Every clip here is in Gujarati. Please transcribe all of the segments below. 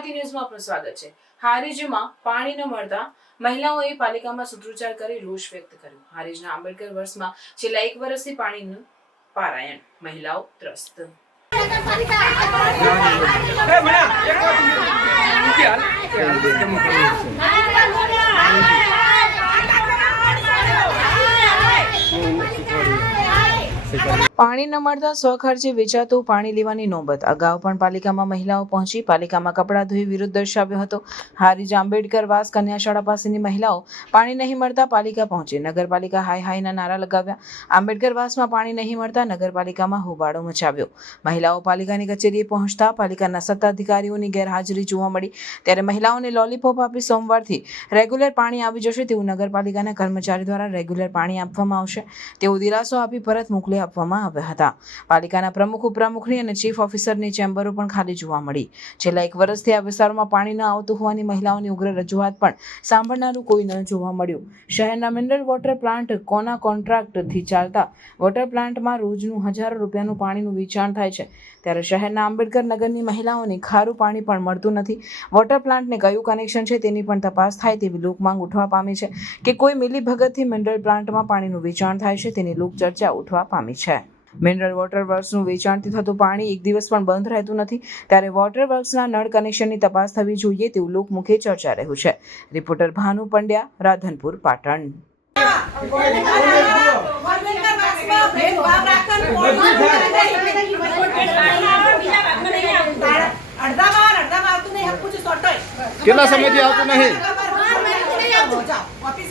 ગુજરાતી ન્યૂઝમાં આપનું સ્વાગત છે. હારીજમાં પાણી ન મળતા મહિલાઓએ પાલિકામાં સૂત્રોચ્ચાર કરી રોષ વ્યક્ત કર્યો. હારીજના આંબેડકર વર્ષમાં છેલ્લા એક વર્ષથી પાણીનું પારાયણ. મહિલાઓ ત્રસ્ત. પાણી ન મળતા સ્વખર્ચે વેચાતું પાણી લેવાની નોબત. અગાઉ પણ પાલિકામાં મહિલાઓ પહોંચી પાલિકામાં કપડાં ધોઈ વિરોધ દર્શાવ્યો હતો. હારીજ આંબેડકર વાસ કન્યાશાળા પાસેની મહિલાઓ પાણી નહીં મળતા પાલિકા પહોંચી. નગરપાલિકા હાય હાયના નારા લગાવ્યા. આંબેડકર વાસમાં પાણી નહીં મળતા નગરપાલિકામાં હોબાળો મચાવ્યો. મહિલાઓ પાલિકાની કચેરીએ પહોંચતા પાલિકાના સત્તાધિકારીઓની ગેરહાજરી જોવા મળી. ત્યારે મહિલાઓને લોલીપોપ આપી સોમવારથી રેગ્યુલર પાણી આવી જશે તેવું નગરપાલિકાના કર્મચારી દ્વારા રેગ્યુલર પાણી આપવામાં આવશે. તેવો દિલાસો આપી પરત મોકલી આપવામાં આવ્યા હતા. પાલિકાના પ્રમુખ, ઉપપ્રમુખની અને ચીફ ઓફિસરની ચેમ્બરો પણ ખાલી જોવા મળી. છેલ્લા એક વર્ષથી આ વિસ્તારમાં પાણી ન આવતું હોવાની મહિલાઓની ઉગ્ર રજૂઆત પણ સાંભળનારું કોઈ ન જોવા મળ્યું. શહેરના મિનરલ વોટર પ્લાન્ટ કોના કોન્ટ્રાક્ટથી ચાલતા વોટર પ્લાન્ટમાં રોજનું હજારો રૂપિયાનું પાણીનું વેચાણ થાય છે. ત્યારે શહેરના આંબેડકર નગરની મહિલાઓને ખારું પાણી પણ મળતું નથી. વોટર પ્લાન્ટને કયું કનેક્શન છે તેની પણ તપાસ થાય તેવી લોકમાંગ ઉઠવા પામી છે કે કોઈ મિલીભગતથી મિનરલ પ્લાન્ટમાં પાણીનું વેચાણ થાય છે તેની લોકચર્ચા ઉઠવા પામી છે. મિનરલ વોટર વર્ક્સનું વેચાણથી થતું પાણી એક દિવસ પણ બંધ રહેતું નથી ત્યારે વોટર વર્ક્સના નળ કનેક્શનની તપાસ થવી જોઈએ તેવું લોકમુખે ચર્ચા રહ્યું છે રિપોર્ટર ભાનુ પંડ્યા રાધનપુર પાટણ કેટલા સમયથી આવતું નહીં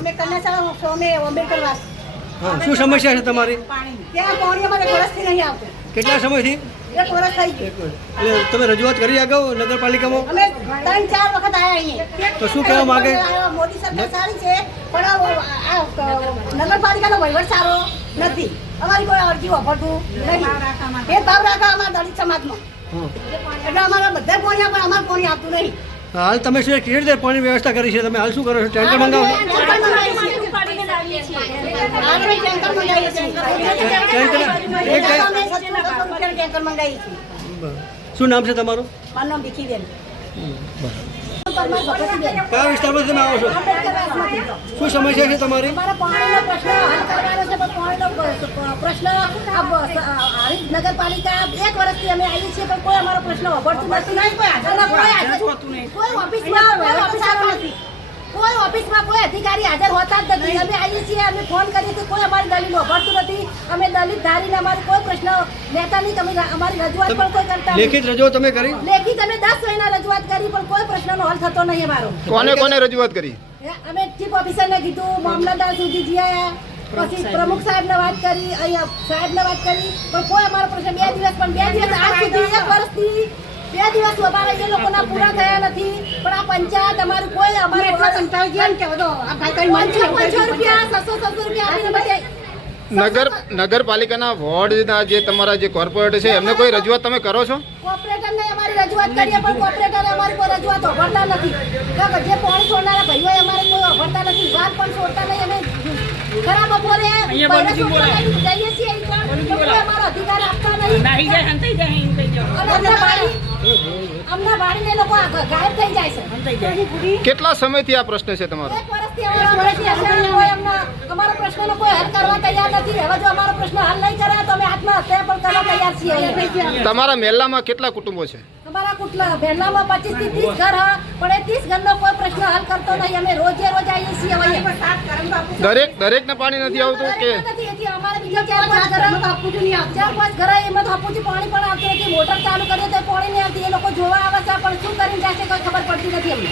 અમે કન્યાશાળા સ્વામી વાસ શું સમસ્યા છે તમારી? ત્યાં પાણી અમારે વર્ષથી નહીં આવતું કેટલા સમયથી? એક વર્ષ થઈ ગયું એટલે તમે રજૂઆત કરી આગળ નગરપાલિકામાં? અમે ત્રણ ચાર વખત આવ્યા અહીંયા તો શું કહેવા માંગે? મોદી સરકાર સારી છે પણ નગરપાલિકાનો વહીવટ સારો નથી. અમારી કોઈ અરજી વાપરતું નહીં ભેદભાવ રાખવા અમારા દલિત સમાજમાં એટલે અમારા બધા પોણી પણ અમારે કોણી આપતું નહીં. હાલ તમે શું કેવી રીતે પાણી વ્યવસ્થા કરી છે? તમે હાલ શું કરો છો? ટેન્કર મંગાવો. શું નામ છે તમારું? મારું નામ ભીખીબેન. કયા વિસ્તારમાંથી તમે આવો છો? શું સમસ્યા છે તમારી? પ્રશ્ન હલ કરવાનો છે પણ પાણીનો પ- પ્રશ્ન આ બ- આ હારીજ નગરપાલિકા એક વર્ષથી અમે આવીએ છીએ પણ કોઈ અમારો પ્રશ્ન નથી. કોઈ નહીં. કોઈ ઓફિસમાં કોઈ ઓફિસર નથી. કોઈ ઓફિસમાં કોઈ અધિકારી હાજર હોતા જ નથી. અમે આવીએ છીએ અમે ફોન કરીએ તો કોઈ અમારી દલીલ વભળતું નથી. અમે દલિત ધારીને અમારે કોઈ પ્રશ્ન લેતા નહીં. તમે અમારી રજૂઆત પણ કોઈ કરતા લેખિત રજૂઆત તમે કરી? લેખિત અમે દસ મહિના રજૂઆત કરી પણ કોઈ પ્રશ્નનો હલ થતો નહીં અમારો. કોને કોને રજૂઆત કરી? અમે ચીફ ઓફિસરને કીધું મામલતદાર સુધી જયા પછી પ્રમુખ સાહેબને વાત કરી અહીંયા સાહેબને વાત કરી. પણ કોઈ અમારો પ્રશ્ન બે દિવસ પણ બે દિવસ આજ સુધી એક વર્ષથી બે દિવસ અમારા એ લોકોના પૂરા થયા નથી પણ આ પંચાયત અમારું કોઈ અમારે કંટાળી ગયા કે બધો આ પાંચસો રૂપિયા છસો છસો રૂપિયા આપીને બધે નગર નગરપાલિકાના વોર્ડના જે તમારા જે કોર્પોરેટર છે એમને કોઈ રજૂઆત તમે કરો છો? કોર્પોરેટરને અમારી રજૂઆત કરીએ પણ કોર્પોરેટર અમારી કોઈ રજૂઆત અભરતા નથી. જે પાણી છોડનારા ભાઈઓ અમારે કોઈ અભરતા નથી. વાત પણ છોડતા નહીં અમે ખરા બપોરે જઈએ છીએ અમારો અધિકાર આપતા નહીં. અને અમને ભાડી- લોકો ગાયબ થઈ જાય છે. કેટલા સમયથી આ પ્રશ્ન છે તમારો? એક વર્ષથી અમારા વર્ષથી અમને કોઈ અમને અમારો પ્રશ્નનો કોઈ હલ કરવા તૈયાર નથી. હવે જો અમારો પ્રશ્ન હલ નહીં કરે તો અમે આત્મહત્યા પણ કરવા તૈયાર છીએ તમારા મહેલામાં કેટલા કુટુંબો છે? અમારા કુટલા મહેલામાં પચીસથી ત્રીસ ઘર હા પણ એ ત્રીસ ઘરનો કોઈ પ્રશ્ન હલ કરતો નહીં. અમે રોજે રોજ આવીએ છીએ દરેક દરેકને પાણી નથી આવતું કે? નથી અમારે બીજા ચાર પાંચ ઘર ચાર પાંચ ઘર એમાં તો હાપુથી પાણી પણ આવતું નથી. મોટર ચાલુ કરીએ તો પાણી નહીં આવતી. એ લોકો જોવા આવે છે પણ શું કરીને છે કોઈ ખબર પડતી નથી અમને.